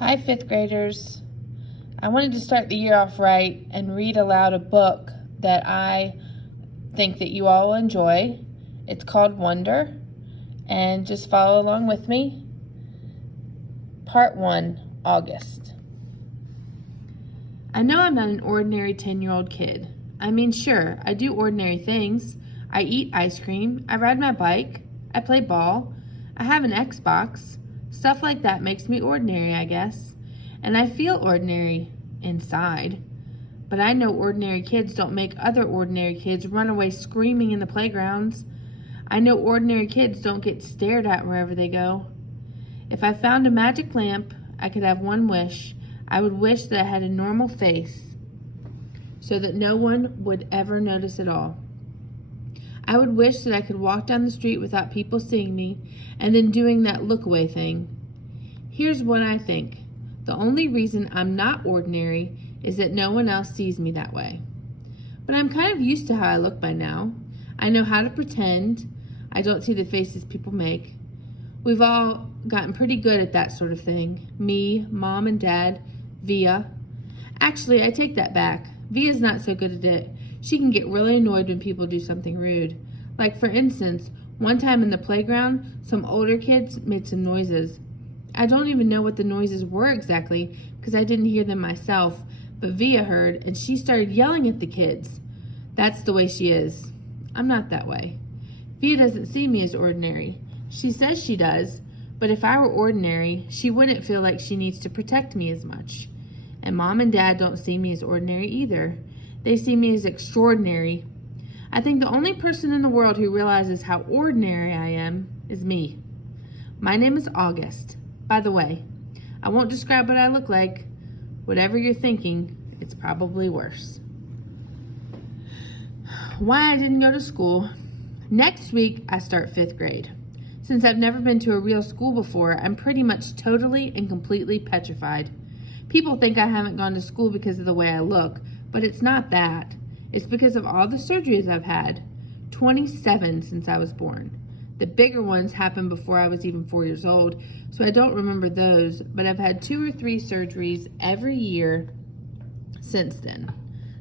Hi, fifth graders. I wanted to start the year off right and read aloud a book that I think that you all will enjoy. It's called Wonder, and just follow along with me. Part 1, August. I know I'm not an ordinary 10-year-old kid. I mean, sure, I do ordinary things. I eat ice cream, I ride my bike, I play ball, I have an Xbox. Stuff like that makes me ordinary, I guess. And I feel ordinary inside. But I know ordinary kids don't make other ordinary kids run away screaming in the playgrounds. I know ordinary kids don't get stared at wherever they go. If I found a magic lamp, I could have one wish. I would wish that I had a normal face so that no one would ever notice at all. I would wish that I could walk down the street without people seeing me and then doing that look away thing. Here's what I think. The only reason I'm not ordinary is that no one else sees me that way. But I'm kind of used to how I look by now. I know how to pretend. I don't see the faces people make. We've all gotten pretty good at that sort of thing. Me, Mom and Dad, Via. Actually, I take that back. Via's not so good at it. She can get really annoyed when people do something rude. Like, for instance, one time in the playground, some older kids made some noises. I don't even know what the noises were exactly because I didn't hear them myself, but Via heard and she started yelling at the kids. That's the way she is. I'm not that way. Via doesn't see me as ordinary. She says she does, but if I were ordinary, she wouldn't feel like she needs to protect me as much. And Mom and Dad don't see me as ordinary either. They see me as extraordinary. I think the only person in the world who realizes how ordinary I am is me. My name is August. By the way, I won't describe what I look like. Whatever you're thinking, it's probably worse. Why I didn't go to school. Next week, I start 5th grade. Since I've never been to a real school before, I'm pretty much totally and completely petrified. People think I haven't gone to school because of the way I look, but it's not that. It's because of all the surgeries I've had. 27 since I was born. The bigger ones happened before I was even 4 years old, so I don't remember those, but I've had 2 or 3 surgeries every year since then.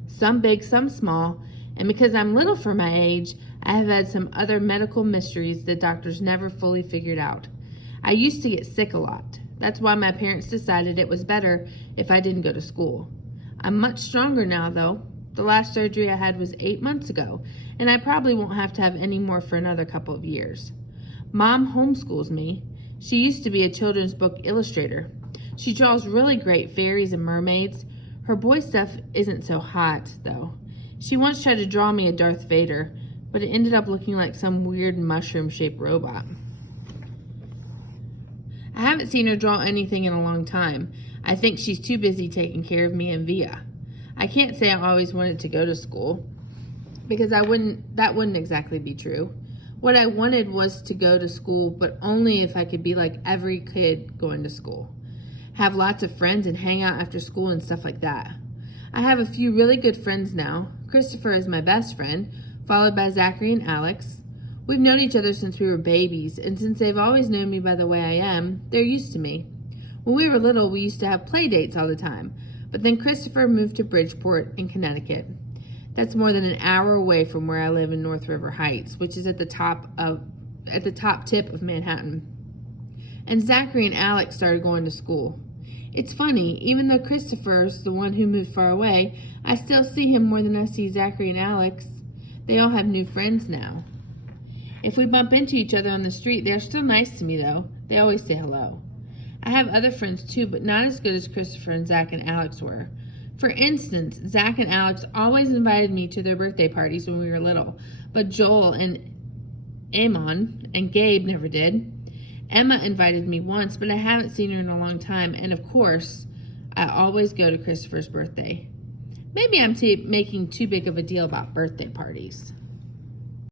Some big, some small, and because I'm little for my age, I have had some other medical mysteries that doctors never fully figured out. I used to get sick a lot. That's why my parents decided it was better if I didn't go to school. I'm much stronger now, though. The last surgery I had was 8 months ago, and I probably won't have to have any more for another couple of years. Mom homeschools me. She used to be a children's book illustrator. She draws really great fairies and mermaids. Her boy stuff isn't so hot, though. She once tried to draw me a Darth Vader, but it ended up looking like some weird mushroom-shaped robot. I haven't seen her draw anything in a long time. I think she's too busy taking care of me and Via. I can't say I always wanted to go to school, because that wouldn't exactly be true. What I wanted was to go to school, but only if I could be like every kid going to school. Have lots of friends and hang out after school and stuff like that. I have a few really good friends now. Christopher is my best friend, followed by Zachary and Alex. We've known each other since we were babies, and since they've always known me by the way I am, they're used to me. When we were little, we used to have play dates all the time, but then Christopher moved to Bridgeport in Connecticut. That's more than an hour away from where I live in North River Heights, which is at the top tip of Manhattan. And Zachary and Alex started going to school. It's funny, even though Christopher's the one who moved far away, I still see him more than I see Zachary and Alex. They all have new friends now. If we bump into each other on the street, they're still nice to me, though. They always say hello. I have other friends, too, but not as good as Christopher and Zach and Alex were. For instance, Zach and Alex always invited me to their birthday parties when we were little, but Joel and Amon and Gabe never did. Emma invited me once, but I haven't seen her in a long time, and of course, I always go to Christopher's birthday. Maybe I'm making too big of a deal about birthday parties.